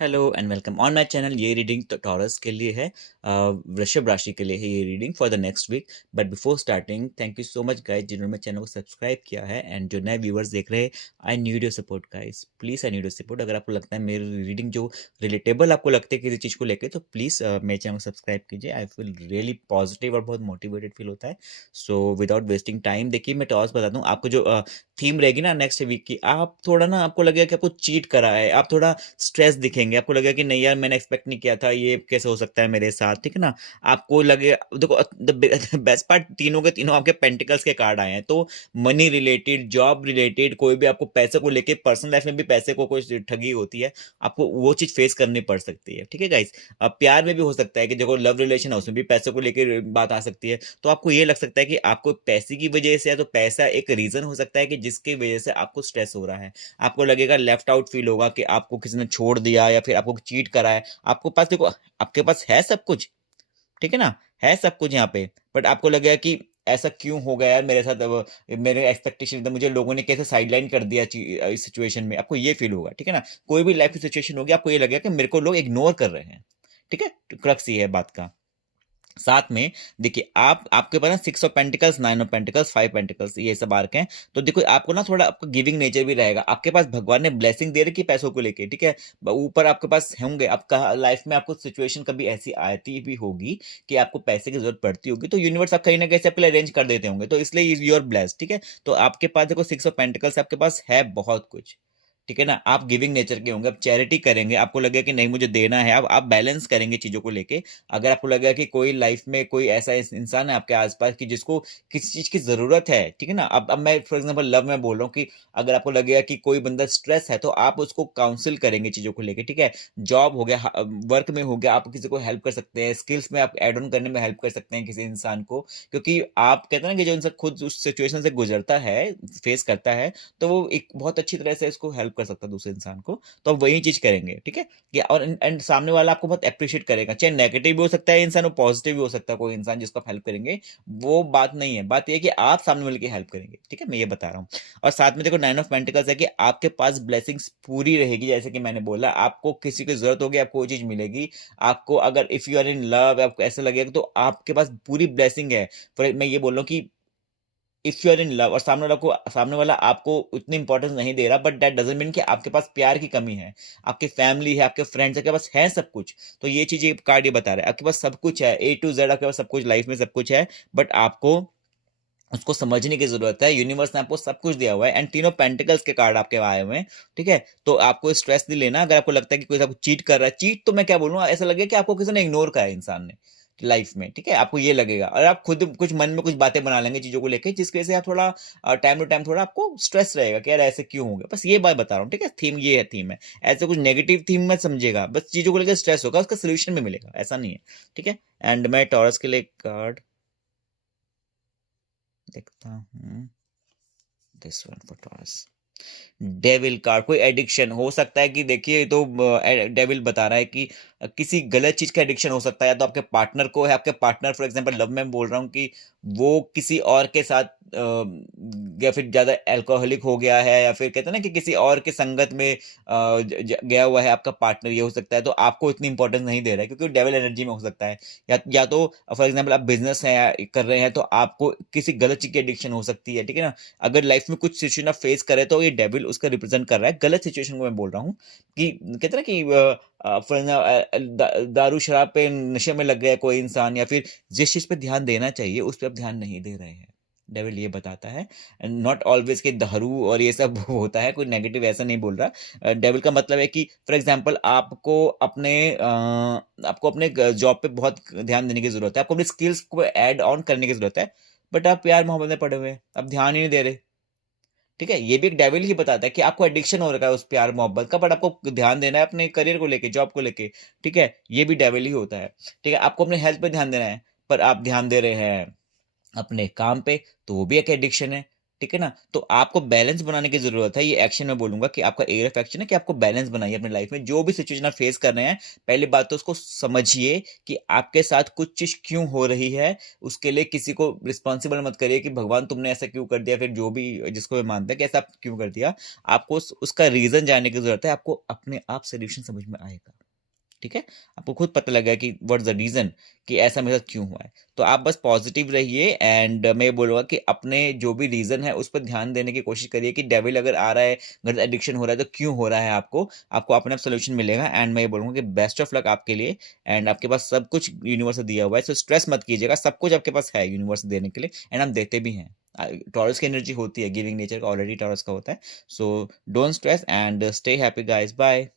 Hello and welcome on my channel. ये reading तो Taurus के लिए है, वृषभ राशि के लिए है ये reading for the next week. But before starting, thank you so much guys जिन्होंने मेरे चैनल को सब्सक्राइब किया है एंड जो नए व्यूअर्स देख रहे हैं। I need your support guys, please I need your support. अगर आपको लगता है मेरी रीडिंग जो रिलेटेबल आपको लगती है किसी चीज़ को लेकर, तो प्लीज़ मेरे चैनल को सब्सक्राइब कीजिए। आई फील रियली पॉजिटिव और बहुत मोटिवेटेड फील होता है। सो विदाउट वेस्टिंग टाइम, देखिए मैं टॉस बताता हूँ आपको। जो थीम रहेगी ना नेक्स्ट वीक की, आप थोड़ा ना, आपको लगेगा कि आपको चीट करा है, आप थोड़ा स्ट्रेस दिखेंगे, आपको लगेगा कि नहीं यार मैंने एक्सपेक्ट नहीं किया था, ये कैसे हो सकता है मेरे साथ, ठीक है ना। आपको लगे, देखो द बेस्ट पार्ट, तीनों के तीनों आपके पेंटिकल्स के कार्ड आए हैं। तो मनी रिलेटेड, जॉब रिलेटेड, कोई भी आपको पैसे को लेके, पर्सनल लाइफ में भी पैसे को कोई ठगी होती है, आपको वो चीज फेस करनी पड़ सकती है, ठीक है गाइस। अब प्यार में भी हो सकता है कि देखो लव रिलेशन है, उसमें भी पैसे को लेकर बात आ सकती है। तो आपको ये लग सकता है कि आपको पैसे की वजह से, या तो पैसा एक रीजन हो सकता है कि जिसकी वजह से आपको स्ट्रेस हो रहा है। आपको लगेगा लेफ्ट आउट फील होगा कि आपको किसी ने छोड़ दिया या फिर आपको चीट करा है। आपको पास, देखो आपके पास है सब कुछ, ठीक है ना, है सब कुछ यहाँ पे, बट आपको लगेगा कि ऐसा क्यों हो गया यार मेरे साथ। अब मेरे एक्सपेक्टेशन था, मुझे लोगों ने कैसे साइडलाइन कर दिया इस सिचुएशन में, आपको ये फील होगा, ठीक है ना। कोई भी लाइफ की सिचुएशन होगी, आपको ये लगेगा कि मेरे को लोग इग्नोर कर रहे हैं, ठीक है। क्रक्स ये है बात का। साथ में देखिए, आप आपके पास ना 6 of pentacles, 9 of pentacles, 5 pentacles, ये सब आर्क हैं। तो देखो आपको ना थोड़ा आपका गिविंग नेचर भी रहेगा। आपके पास भगवान ने ब्लेसिंग दे रखी है पैसों को लेके, ठीक है। ऊपर आपके पास होंगे, आपका लाइफ में आपको सिचुएशन कभी ऐसी आती भी होगी कि आपको पैसे की जरूरत पड़ती होगी, तो यूनिवर्स आप कहीं ना कहीं से आपके लिए अरेंज कर देते होंगे, तो इसलिए यू आर ब्लेस्ड, ठीक है। तो आपके पास देखो 6 ऑफ पेंटिकल्स, आपके पास है बहुत कुछ, ठीक है ना। आप गिविंग नेचर के होंगे, आप चैरिटी करेंगे, आपको लगेगा कि नहीं मुझे देना है, आप बैलेंस करेंगे चीजों को लेके। अगर आपको लगेगा कि कोई लाइफ में कोई ऐसा इंसान है आपके आसपास कि जिसको किसी चीज की जरूरत है, ठीक है ना। अब मैं फॉर एग्जांपल लव में बोल रहा हूँ कि अगर आपको लगेगा कि कोई बंदा स्ट्रेस है, तो आप उसको काउंसिल करेंगे चीजों को लेके, ठीक है। जॉब हो गया, वर्क में हो गया, आप किसी को हेल्प कर सकते हैं, स्किल्स में आप एड ऑन करने में हेल्प कर सकते हैं किसी इंसान को। क्योंकि आप कहते हैं ना कि जो इंसान खुद उस सिचुएशन से गुजरता है, फेस करता है, तो वो एक बहुत अच्छी तरह से इसको हेल्प कर सकता है दूसरे इंसान को। तो आप वही चीज करेंगे, ठीक है। या और एंड सामने वाला आपको बहुत अप्रिशिएट करेगा, चाहे नेगेटिव भी हो सकता है इंसान और पॉजिटिव भी हो सकता है कोई इंसान जिसको आप हेल्प करेंगे। वो बात नहीं है, बात यह है कि आप सामने वाले की हेल्प करेंगे, ठीक है, मैं ये बता रहा हूँ। और साथ में देखो 9 ऑफ पेंटिकल्स है कि आपके पास ब्लेसिंग्स पूरी रहेगी, जैसे कि मैंने बोला, आपको किसी की जरूरत होगी, आपको वो चीज मिलेगी। आपको अगर if you are in love, आपको ऐसा लगेगा तो आपके पास पूरी ब्लेसिंग है। फॉर मैं ये बोल रहा हूँ कि if you are in love और सामने वाला आपको उतनी इंपॉर्टेंस नहीं दे रहा, बट दैट डजंट मीन कि आपके पास प्यार की कमी है। आपकी फैमिली है, आपके फ्रेंड्स, आपके पास है सब कुछ। तो ये चीज, ये कार्ड ये बता रहा है, आपके पास सब कुछ है, ए टू जेड आपके पास सब कुछ, लाइफ में सब कुछ है। बट आपको उसको समझने की जरूरत है। यूनिवर्स ने आपको सब कुछ दिया हुआ है, एंड तीनों पेंटिकल्स के कार्ड आपके आए हुए हैं, ठीक है। तो आपको स्ट्रेस नहीं लेना। अगर आपको लगता है कि कोई आपको चीट कर रहा है, चीट तो मैं क्या बोलूंगा, ऐसा लगेगा कि आपको किसी ने इग्नोर करा है इंसान ने लाइफ में, ठीक है। आपको ये लगेगा, और आप खुद कुछ मन में कुछ बातें बना लेंगे चीजों को लेकर, जिसकी वजह से आप थोड़ा टाइम टू टाइम थोड़ा आपको स्ट्रेस रहेगा कि यार ऐसे क्यों हो गया। बस ये बात बता रहा हूँ, ठीक है। थीम ये है, थीम है। ऐसे कुछ नेगेटिव थीम मत समझेगा, बस चीजों को लेकर स्ट्रेस होगा, उसका सोल्यूशन में मिलेगा, ऐसा नहीं है, ठीक है। एंड मैं टॉरस के लिए कार्ड देखता हूँ, this one for taurus. Devil card, कोई एडिक्शन हो सकता है कि देखिए, ये तो डेविल बता रहा है कि किसी गलत चीज का एडिक्शन हो सकता है, या तो आपके पार्टनर को है, आपके पार्टनर फॉर एग्जांपल लव में बोल रहा हूँ कि वो किसी और के साथ या फिर ज्यादा अल्कोहलिक हो गया है, या फिर कहते हैं ना कि किसी और के संगत में गया हुआ है आपका पार्टनर, ये हो सकता है। तो आपको इतनी इंपॉर्टेंस नहीं दे रहा है क्योंकि डेविल एनर्जी में हो सकता है। या तो फॉर एग्जाम्पल आप बिजनेस है कर रहे हैं, तो आपको किसी गलत चीज की एडिक्शन हो सकती है, ठीक है ना। अगर लाइफ में कुछ सिचुएशन आप फेस करें, तो ये डेविल उसका रिप्रेजेंट कर रहा है, गलत सिचुएशन को मैं बोल रहा हूँ। कि कहते हैं ना कि for example, दारू शराब पे नशे में लग गया कोई इंसान, या फिर जिस चीज पे ध्यान देना चाहिए उस पर आप ध्यान नहीं दे रहे हैं, डेविल ये बताता है। नॉट ऑलवेज के दारू और ये सब होता है, कोई नेगेटिव ऐसा नहीं बोल रहा। डेविल का मतलब है कि फॉर एग्जांपल आपको अपने जॉब पे बहुत ध्यान देने की जरूरत है, आपको अपनी स्किल्स को ऐड ऑन करने की जरूरत है, बट आप प्यार मोहब्बत में पड़े हुए हैं, आप ध्यान ही नहीं दे रहे, ठीक है। ये भी एक डेविल ही बताता है कि आपको एडिक्शन हो रखा है उस प्यार मोहब्बत का, बट आपको ध्यान देना है अपने करियर को लेके, जॉब को लेके, ठीक है। ये भी डेविल ही होता है, ठीक है। आपको अपने हेल्थ पे ध्यान देना है, पर आप ध्यान दे रहे हैं अपने काम पे, तो वो भी एक एडिक्शन है, ठीक है ना? तो आपको बैलेंस बनाने की ज़रूरत है। ये एक्शन मैं बोलूँगा कि आपका एरिया ऑफ एक्शन है कि आपको बैलेंस बनाइए अपनी लाइफ में। जो भी सिचुएशन आप फेस कर रहे हैं, पहली बात तो उसको समझिए कि आपके साथ कुछ चीज़ क्यों हो रही है। उसके लिए किसी को रिस्पॉन्सिबल मत करिए कि भगवान तुमने ऐसा क्यों कर दिया, फिर जो भी जिसको भी मानते हैं कि ऐसा क्यों कर दिया। आपको उसका रीज़न जानने की ज़रूरत है। आपको अपने आप सॉल्यूशन समझ में आएगा। ठीक है? आपको खुद पता लगेगा कि व्हाट इज़ द रीज़न कि ऐसा मेरे साथ क्यों हुआ है। तो आप बस पॉज़िटिव रहिए एंड मैं ये बोलूँगा कि अपने जो भी रीज़न है उस पर ध्यान देने की कोशिश करिए कि डेविल अगर आ रहा है, गलत एडिक्शन हो रहा है तो क्यों हो रहा है आपको? आपको अपने आप सॉल्यूशन मिलेगा एंड मैं ये बोलूँगा कि बेस्ट ऑफ लक आपके लिए एंड आपके पास सब कुछ यूनिवर्स ने दिया हुआ है, सो स्ट्रेस मत कीजिएगा, सब कुछ आपके पास है यूनिवर्स देने के लिए एंड हम देते भी हैं। टॉरस की एनर्जी होती है, गिविंग नेचर का ऑलरेडी टॉरस का होता है। So don't stress and stay happy guys, bye.